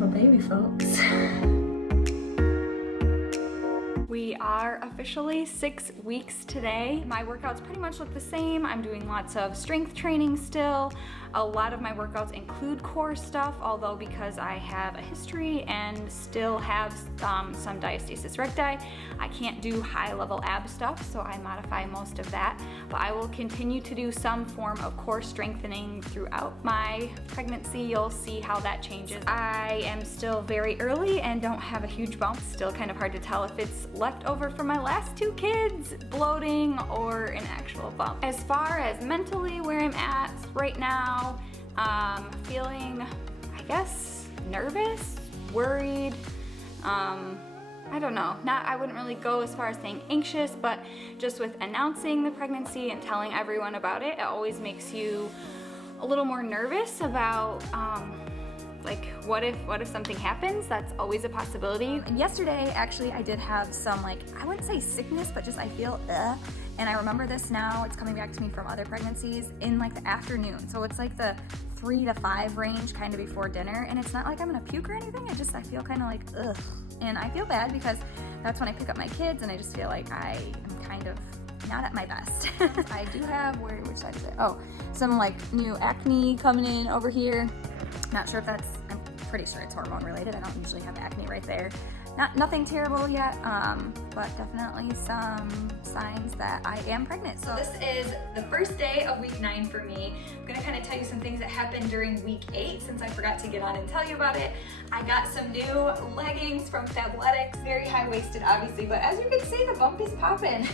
have a baby, folks. We are officially 6 weeks today. My workouts pretty much look the same. I'm doing lots of strength training still. A lot of my workouts include core stuff, although because I have a history and still have some diastasis recti, I can't do high level ab stuff, so I modify most of that. But I will continue to do some form of core strengthening throughout my pregnancy. You'll see how that changes. I am still very early and don't have a huge bump. Still kind of hard to tell if it's left over from my last 2 kids, bloating, or an actual bump. As far as mentally where I'm at right now, feeling, I guess, nervous, worried, I don't know. I wouldn't really go as far as saying anxious, but just with announcing the pregnancy and telling everyone about it, it always makes you a little more nervous about like what if something happens? That's always a possibility. And yesterday, actually, I did have some, like, I wouldn't say sickness, but just I feel and I remember this now, it's coming back to me from other pregnancies in like the afternoon. So it's like the 3 to 5 range, kind of before dinner. And it's not like I'm gonna puke or anything. I feel kind of like, ugh. And I feel bad because that's when I pick up my kids and I just feel like I am kind of not at my best. I do have, which side is it? Oh, some like new acne coming in over here. Not sure if that's, I'm pretty sure it's hormone related. I don't usually have acne right there. Nothing terrible yet, but definitely some signs that I am pregnant. So this is the first day of week 9 for me. I'm gonna kind of tell you some things that happened during week 8 since I forgot to get on and tell you about it. I got some new leggings from Fabletics, very high-waisted obviously, but as you can see, the bump is popping.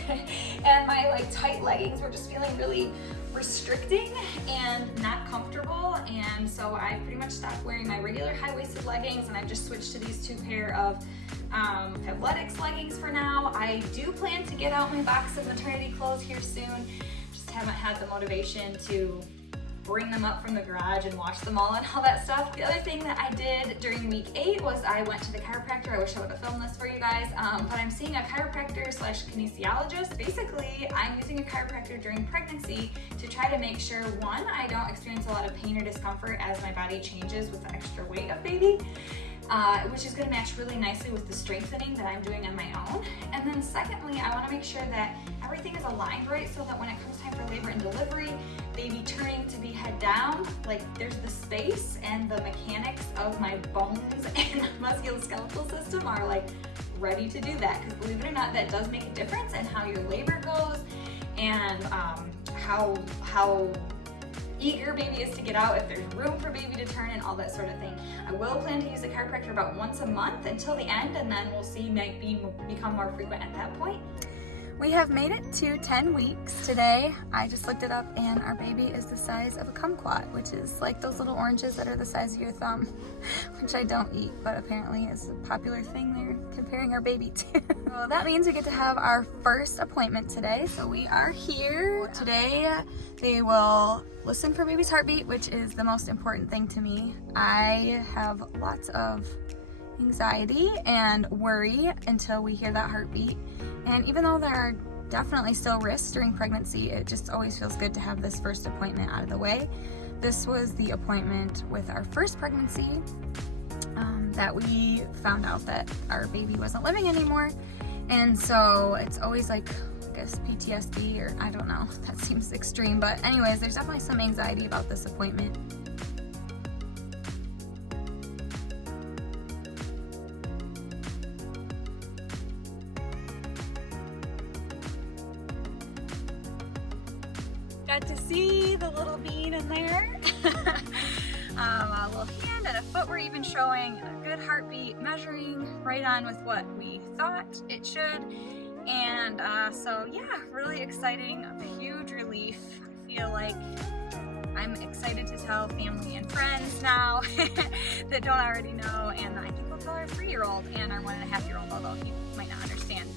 And my like tight leggings were just feeling really restricting and not comfortable, and so I pretty much stopped wearing my regular high-waisted leggings and I've just switched to these 2 pair of Fabletics leggings for now. I do plan to get out my box of maternity clothes here soon, just haven't had the motivation to bring them up from the garage and wash them all and all that stuff. The other thing that I did during week 8 was I went to the chiropractor. I wish I would have filmed this for you guys, but I'm seeing a chiropractor / kinesiologist. Basically, I'm using a chiropractor during pregnancy to try to make sure, 1, I don't experience a lot of pain or discomfort as my body changes with the extra weight of baby, which is going to match really nicely with the strengthening that I'm doing on my own. And then secondly, I want to make sure that everything is aligned right so that when it comes time for labor and delivery, baby turning to be head down, like there's the space and the mechanics of my bones and musculoskeletal system are like ready to do that, because believe it or not, that does make a difference in how your labor goes and how eager baby is to get out, if there's room for baby to turn and all that sort of thing. I will plan to use a chiropractor about once a month until the end, and then we'll see, might become more frequent at that point. We have made it to 10 weeks today. I just looked it up and our baby is the size of a kumquat, which is like those little oranges that are the size of your thumb, which I don't eat, but apparently is a popular thing they're comparing our baby to. So that means we get to have our first appointment today. So we are here. Today they will listen for baby's heartbeat, which is the most important thing to me. I have lots of anxiety and worry until we hear that heartbeat. And even though there are definitely still risks during pregnancy, it just always feels good to have this first appointment out of the way. This was the appointment with our first pregnancy that we found out that our baby wasn't living anymore. And so it's always like, I guess PTSD, or I don't know, that seems extreme. But anyways, there's definitely some anxiety about this appointment. Got to see the little bean in there. A little hand and a foot were even showing, a good heartbeat, measuring right on with what we thought it should. And so yeah, really exciting, a huge relief. I feel like I'm excited to tell family and friends now that don't already know, and I think we'll tell our 3-year-old and our 1.5-year-old, although he might not understand.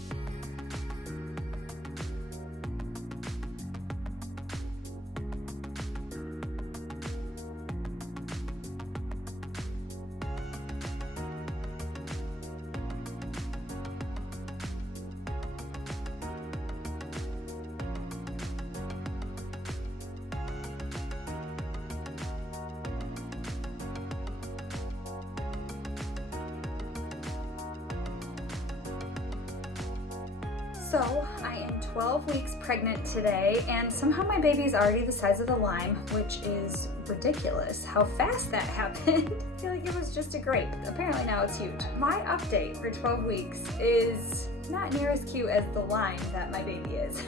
So I am 12 weeks pregnant today, and somehow my baby is already the size of the lime, which is ridiculous how fast that happened. I feel like it was just a grape. Apparently now it's huge. My update for 12 weeks is not near as cute as the lime that my baby is.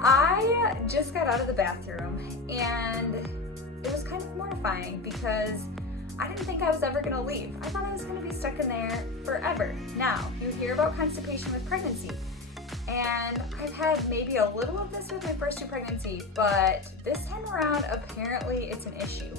I just got out of the bathroom and it was kind of mortifying because I didn't think I was ever gonna leave. I thought I was gonna be stuck in there forever. Now, you hear about constipation with pregnancy, and I've had maybe a little of this with my first 2 pregnancies, but this time around, apparently it's an issue.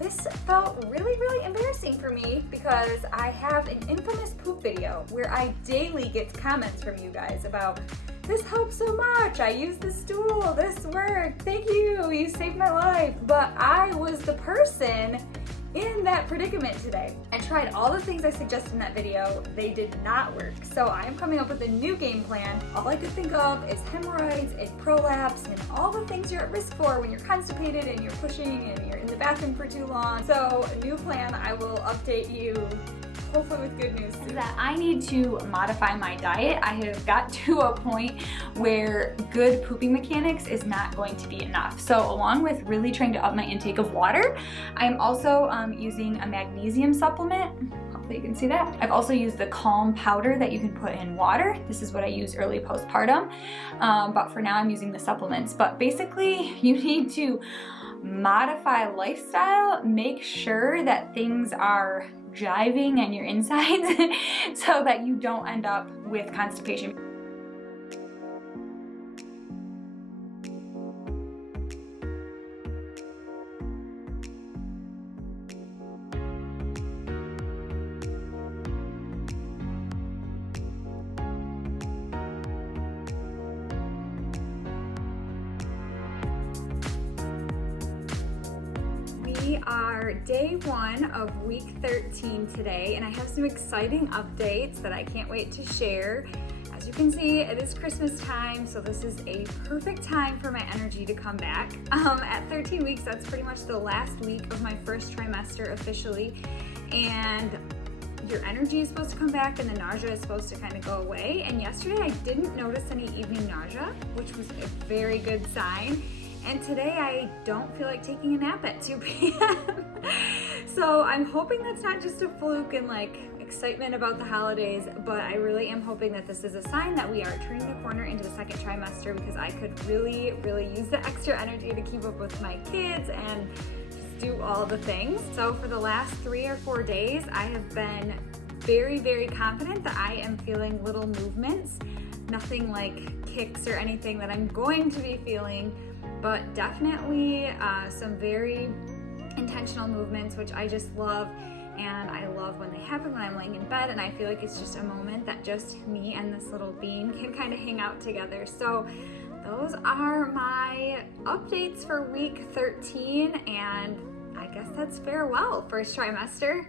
This felt really embarrassing for me because I have an infamous poop video where I daily get comments from you guys about, this helps so much, I use this stool, this worked, thank you, you saved my life. But I was the person in that predicament today. I tried all the things I suggested in that video, they did not work. So I'm coming up with a new game plan. All I could think of is hemorrhoids and prolapse and all the things you're at risk for when you're constipated and you're pushing and you're in the bathroom for too long. So new plan, I will update you hopefully with good news soon. That I need to modify my diet. I have got to a point where good pooping mechanics is not going to be enough. So along with really trying to up my intake of water, I'm also using a magnesium supplement. Hopefully you can see that. I've also used the Calm powder that you can put in water. This is what I use early postpartum, but for now I'm using the supplements. But basically you need to modify lifestyle, make sure that things are jiving and your insides so that you don't end up with constipation. We are day 1 of week 13 today, and I have some exciting updates that I can't wait to share. As you can see, it is Christmas time, so this is a perfect time for my energy to come back. At 13 weeks, that's pretty much the last week of my first trimester officially, and your energy is supposed to come back and the nausea is supposed to kind of go away. And yesterday I didn't notice any evening nausea, which was a very good sign. And today I don't feel like taking a nap at 2 p.m. So I'm hoping that's not just a fluke and like excitement about the holidays, but I really am hoping that this is a sign that we are turning the corner into the 2nd trimester, because I could really use the extra energy to keep up with my kids and just do all the things. So for the last 3 or 4 days, I have been very confident that I am feeling little movements, nothing like kicks or anything that I'm going to be feeling, but definitely some very intentional movements, which I just love. And I love when they happen when I'm laying in bed, and I feel like it's just a moment that just me and this little bean can kind of hang out together. So those are my updates for week 13, and I guess that's farewell, first trimester.